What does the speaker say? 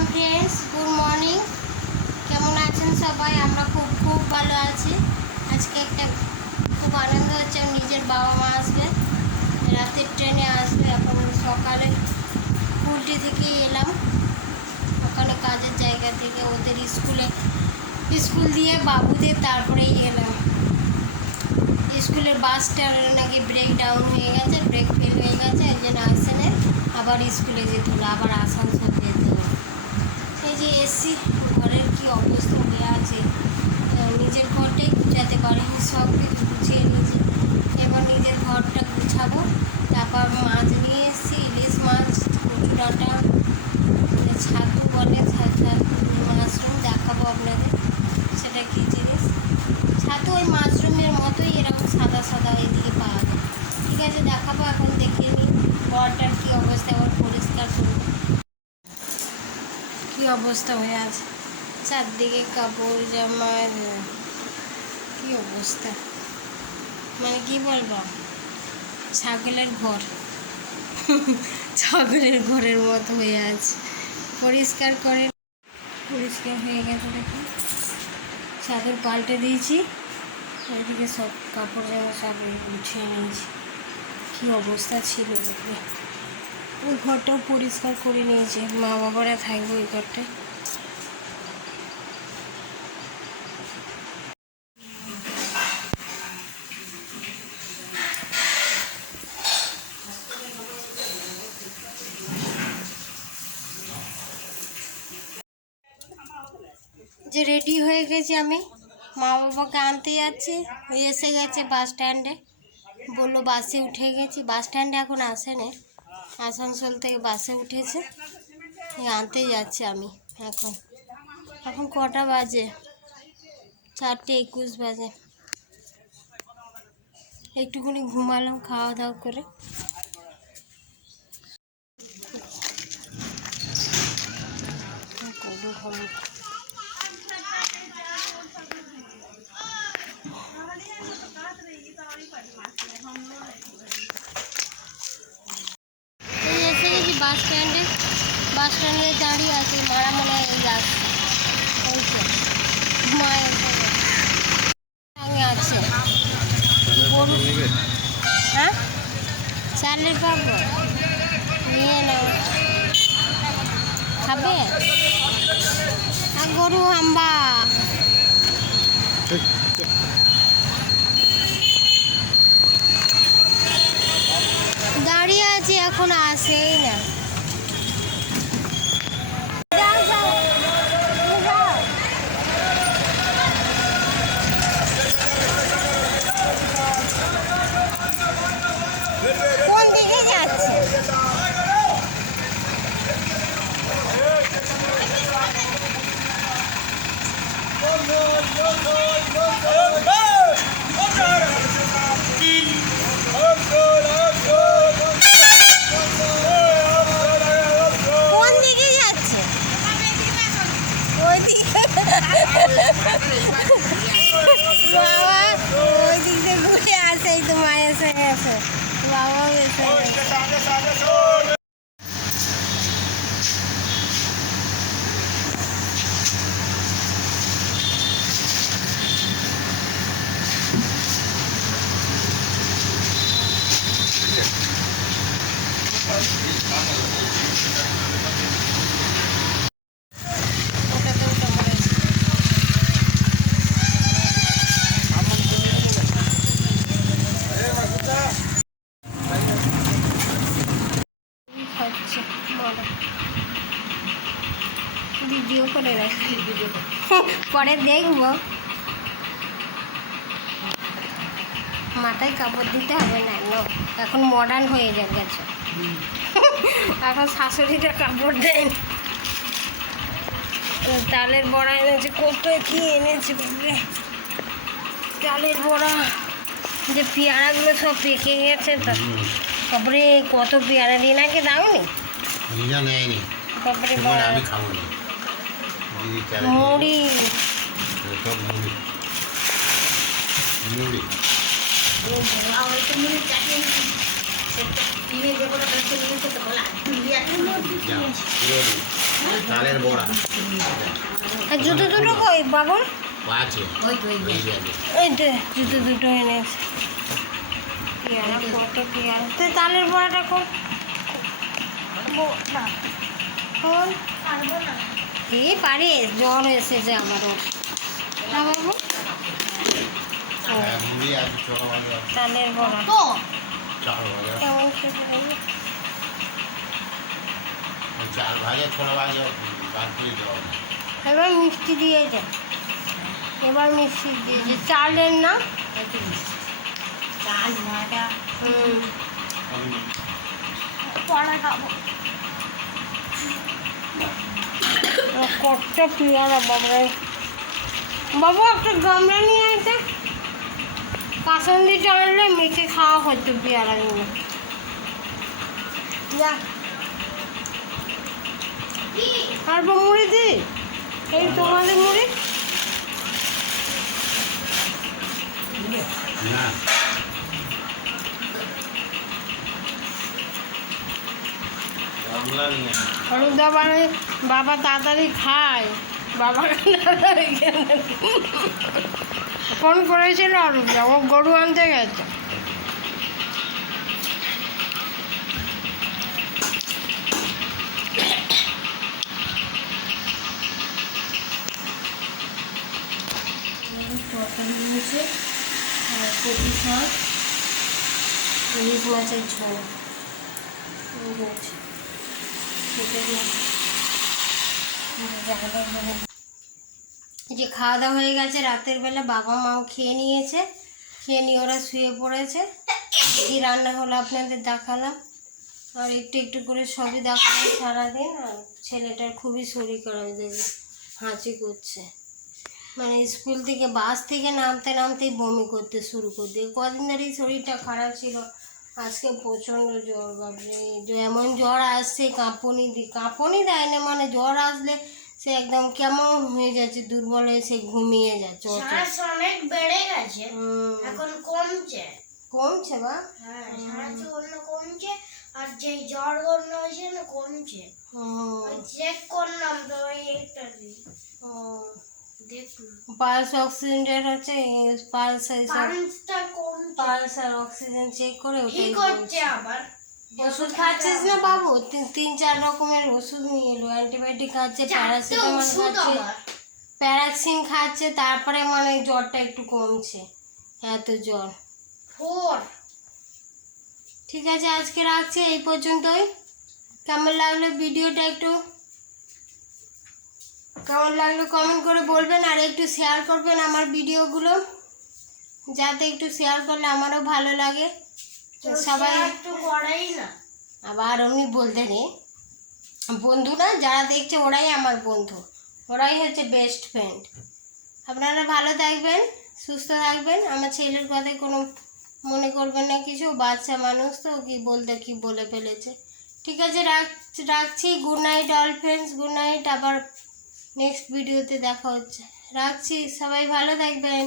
Welcome friends good morning কেমন আছেন সবাই? আমরা খুব খুব ভালো আছি। আজকে একটা খুব আনন্দ হচ্ছে নিজের বাবা মা আসবে। রাতের ট্রেনে আসবে, এখন সকালে কুলটি থেকে এলাম। ওখানে কাজের জায়গা থেকে ওদের স্কুলে, স্কুল দিয়ে বাবুদের তারপরেই এলাম। স্কুলের বাসটা নাকি ব্রেক ডাউন হয়ে গেছে ব্রেক ফেল হয়ে গেছে এই জন্য আসছে আবার স্কুলে যেতে হলো, আবার আসানসোল যে এসি ঘরের কি অবস্থা হয়ে আছে নিজের ঘরটাই গুছাতে পারিনি সব কিছু গুছিয়ে নিয়েছি। এবার নিজের ঘরটা গুছাবো, তারপর মাছ নিয়ে এসেছি, ইলিশ মাছ, কচু ডাঁটা মানে ছাতু বলে মাশরুম দেখাবো আপনাদের, সেটা কী জিনিস? ছাতু ওই মাশরুমের মতোই এরকম সাদা সাদা এদিকে পাওয়া যায়। ঠিক আছে, দেখাবো, এখন দেখিয়ে নিই, ঘরটার কী অবস্থা, এবার পরিষ্কার করব কী অবস্থা হয়ে আছে? চারদিকে কাপড়, জামার, কি অবস্থা? মানে কি বলব? ছাগলের ঘর। ছাগলের ঘরের মতো হয়ে আছে। পরিষ্কার করে পরিষ্কার হয়ে গেছে দেখুন চাদর পাল্টে দিয়েছি। এদিকে সব কাপড় জামা সব গুছিয়ে নিয়েছি। কী অবস্থা ছিল দেখবে ওই ঘরটাও পরিষ্কার করে নিয়েছি। মা বাবারা থাকবে ওই ঘরটায়। যে রেডি হয়ে গেছি আমি, মা বাবাকে আনতে যাচ্ছি। এসে গেছে বাস স্ট্যান্ডে বলল, বাসে উঠে গেছি। বাস স্ট্যান্ডে এখন আসেনি আসানসোল থেকে বাসে উঠেছে। আনতে যাচ্ছি আমি এখন। এখন কটা বাজে? চারটে একুশ বাজে। একটুখানি ঘুমালাম, খাওয়া দাওয়া করে কদু খাব। এই এসে গেছি বাস স্ট্যান্ডে বাস স্ট্যান্ডে দাঁড়িয়ে আছি মারা মনে হয় এই আছে। গরু হ্যাঁ? চালের পাবো নিয়ে নাও। খাবে? গরু আম্বা দাঁড়িয়ে আছি, এখন আসেই না কোন দিকে যাচ্ছে কোন দিকে যাচ্ছে ওই দিকে বাবা ওই দিক দিয়ে ঘুরে আসে এই তো এসে গেছে। এসে গেছে ওটাতে উঠে পড়েছে খাচ্ছে বলো ভিডিও করে রাখি পরে দেখব। মাথায় কাপড় দিতে হবে না এখন মডার্ন হয়ে গেছে। এখন শাশুড়িটা কাপড় দেয় তালের বড়া এনেছে কত কি এনেছে চালের বড়া যে পেয়ারাগুলো সব পেকে গেছে তো। তারপরে কত পেয়ারা দিয়ে নাকি দাওনি? বড়া আমি খাব না। মুড়ি সব মুড়ি মুড়ি যা পুরো দিই। চালের বড়া আর জুতো দুটো কই আছে তো। এই তো জুতো দুটো এনেছে পেয়ারা কত পেয়ারা তালের বড়াটা কর বড়া। কর এই পারে? জ্বর এসেছে আমারও না বাবু হ্যাঁ, আছে ছোটো বড়া এবার মিষ্টি দিয়েছে এবার মিষ্টি দিয়েছে চালের না? চাল ভাজা। হুম। পড়া খাব। কত পেয়ারা বাবা বাবু, একটা গামলা নিয়ে আইতে কাসন্দিটা আনলে মেখে খাওয়া হতো পেয়ারাগুলো যা। তারপর মুড়ি দি। এই তোমাদের মুড়ি। না গামলা নিয়ে আয়। হলুদা মানে বাবা তাড়াতাড়ি খায়। বাবা ফোন করেছিল অরূপদা ও গরু আনতে গেছে। নিয়েছে আর কপি শাক ইলিশ মাছের ঝোল। যে খাওয়া দাওয়া হয়ে গেছে, রাতের বেলা বাবা মাও খেয়ে নিয়েছে। খেয়ে নিয়ে ওরা শুয়ে পড়েছে। কি রান্না হলো আপনাদের দেখালাম। আর একটু একটু করে সবই দেখালাম সারাদিন। আর ছেলেটার খুবই শরীর খারাপ দেখে হাঁচি করছে। মানে স্কুল থেকে বাস থেকে নামতে নামতেই বমি করতে শুরু করতে কদিন ধরেই শরীরটা খারাপ ছিল। আজকে প্রচণ্ড জ্বর বাপরে। যে এমন জ্বর আসছে কাঁপুনি দি কাঁপুনি দেয় না মানে জ্বর আসলে সে একদম কেমন হয়ে যাচ্ছে দুর্বল হয়ে সে ঘুমিয়ে যাচ্ছে শ্বাস অনেক বেড়ে গেছে এখন কমছে। কমছে বা হ্যাঁ শ্বাস অন্য কমছে আর যে জ্বর গন্ধ হয়েছে না কমছে। চেক করলাম তো ওই একটা হুম। পালস অক্সিজেন হচ্ছে পালস পালস আর অক্সিজেন চেক করে ঠিক হচ্ছে আবার। ওষুধ খাচ্ছিস না বাবু? তিন চার রকমের ওষুধ নিয়ে এলো। অ্যান্টিবায়োটিক খাচ্ছে প্যারাসিটামল খাচ্ছে প্যারাক্সিন খাচ্ছে তারপরে মানে জ্বরটা একটু কমছে এত জ্বর। ফোর ঠিক আছে আজকে রাখছি এই পর্যন্তই। কেমন লাগল ভিডিওটা একটু? কেমন লাগল কমেন্ট করে বলবেন আর একটু শেয়ার করবেন আমার ভিডিওগুলো যাতে একটু শেয়ার করলে আমারও ভালো লাগে। সবাই একটু করাই না। আবার অমনি বলতে নেই। বন্ধু না যারা দেখছে ওরাই আমার বন্ধু। ওরাই হচ্ছে বেস্ট ফ্রেন্ড আপনারা ভালো থাকবেন সুস্থ থাকবেন। আমার ছেলের কথায় কোনো মনে করবেন না কিছু। বাচ্চা মানুষ তো কি বলতে কি বলে ফেলেছে। ঠিক আছে রাখ রাখছি। Good night all friends good night আবার নেক্সট ভিডিওতে দেখা হচ্ছে। রাখছি সবাই ভালো থাকবেন।